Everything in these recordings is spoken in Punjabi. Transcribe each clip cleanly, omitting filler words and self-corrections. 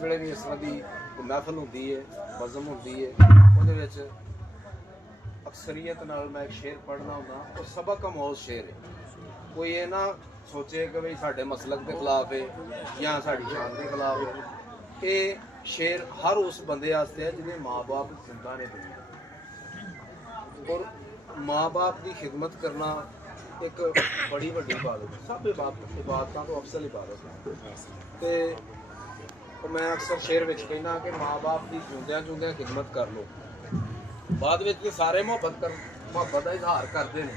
ਵੇਲੇ ਵੀ ਇਸ ਤਰ੍ਹਾਂ ਦੀ महफिल होंदी है, बज़म होंदी है, ਉਹਦੇ ਵਿੱਚ ਅਕਸਰੀਅਤ ਨਾਲ ਮੈਂ ਇੱਕ ਸ਼ੇਰ ਪੜ੍ਹਨਾ ਹੁੰਦਾ ਉਹ ਸਬਕ ਅਮੋਜ਼ ਸ਼ੇਰ ਹੈ। ਕੋਈ ਇਹ ਨਾ ਸੋਚੇ ਕਿ ਬਈ ਸਾਡੇ ਮਸਲਕ ਦੇ ਖਿਲਾਫ ਹੈ ਜਾਂ ਸਾਡੀ ਸ਼ਾਨ ਦੇ ਖਿਲਾਫ ਹੈ। ਇਹ ਸ਼ੇਰ ਹਰ ਉਸ ਬੰਦੇ ਵਾਸਤੇ ਹੈ ਜਿਹਦੇ ਮਾਂ-ਬਾਪ ਜ਼ਿੰਦਾ ਨੇ ਦੁਨੀਆ ਔਰ ਮਾਂ-ਬਾਪ ਦੀ ਖਿਦਮਤ ਕਰਨਾ ਇੱਕ ਬੜੀ ਵੱਡੀ ਇਬਾਦਤ ਹੈ। ਸਭ ਇਬਾਦਤਾਂ ਤੋਂ ਅਫਜ਼ਲ ਇਬਾਦਤ ਹੈ। ਤੇ ਮੈਂ ਅਕਸਰ ਸ਼ੇਰ ਵਿੱਚ ਕਹਿੰਦਾ ਕਿ ਮਾਂ-ਬਾਪ ਦੀ ਜਿਉਂਦਿਆਂ ਜਿਉਂਦਿਆਂ ਖਿਦਮਤ ਕਰ ਲਓ। ਬਾਅਦ ਵਿੱਚ ਤੇ ਸਾਰੇ ਮੁਹੱਬਤ ਦਾ ਇਜ਼ਹਾਰ ਕਰਦੇ ਨੇ,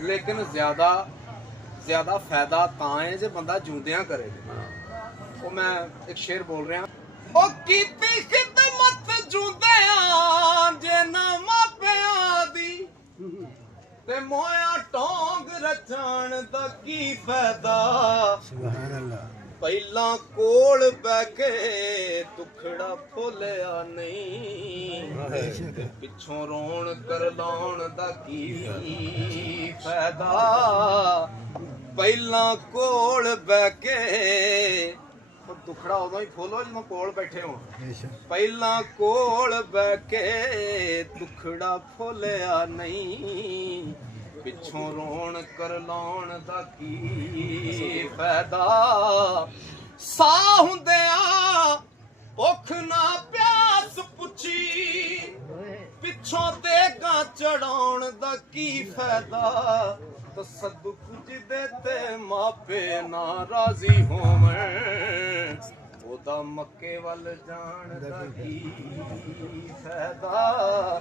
ਲੇਕਿਨ ਜ਼ਿਆਦਾ ਫਾਇਦਾ ਤਾਂ ਹੈ ਜੇ ਬੰਦਾ ਜਿਉਂਦਿਆਂ ਕਰੇ। ਉਹ ਮੈਂ ਇੱਕ ਸ਼ੇਰ ਬੋਲ ਰਿਹਾ, ਉਹ ਕੀਤੀ ਖਿਦਮਤ ਜਿਉਂਦਿਆਂ ਜੇ ਨਾ ਮਾਪਿਆਂ ਦੀ ਤੇ ਮੋਇਆ ਟੋਂਗ ਰਚਣ ਦਾ ਕੀ ਫਾਇਦਾ। ਸੁਭਾਨ ਅੱਲਾਹ। ਪਹਿਲਾਂ ਕੋਲ ਬਹਿ ਕੇ ਤੁਖੜਾ ਫੋਲਿਆ ਨਹੀਂ, ਪਿੱਛੋਂ ਰੋਣ ਕਰ ਲਾਉਣ ਦਾ ਕੀ ਫਾਇਦਾ। ਪਹਿਲਾਂ ਕੋਲ ਬਹਿ ਕੇ ਦੁਖੜਾ ਉਦੋਂ ਹੀ ਫੋਲੋ ਜਦੋਂ ਕੋਲ ਬੈਠੇ ਹੋ। ਪਹਿਲਾਂ ਕੋਲ ਬਹਿ ਕੇ ਦੁਖੜਾ ਫੋਲਿਆ ਨਹੀਂ, ਪਿੱਛੋਂ ਰੋਣ ਕਰ ਲਾਉਣ ਦਾ ਕੀ ਫਾਇਦਾ। ਸਾਹ ਹੁੰਦਿਆਂ ਭੁੱਖ ਨਾ ਪਿਆਸ ਪੁੱਛੀ, ਪਿੱਛੋਂ ਦੇਗਾ ਚੜਾਉਣ ਦਾ ਕੀ ਫਾਇਦਾ। ਤਸੱਦੁਕ ਜਿਹਦੇ ਤੇ ਮਾਪੇ ਨਾ ਰਾਜ਼ੀ ਹੋਵਣ, ਉਹਦਾ ਮੱਕੇ ਵੱਲ ਜਾਣ ਦਾ ਕੀ ਫਾਇਦਾ।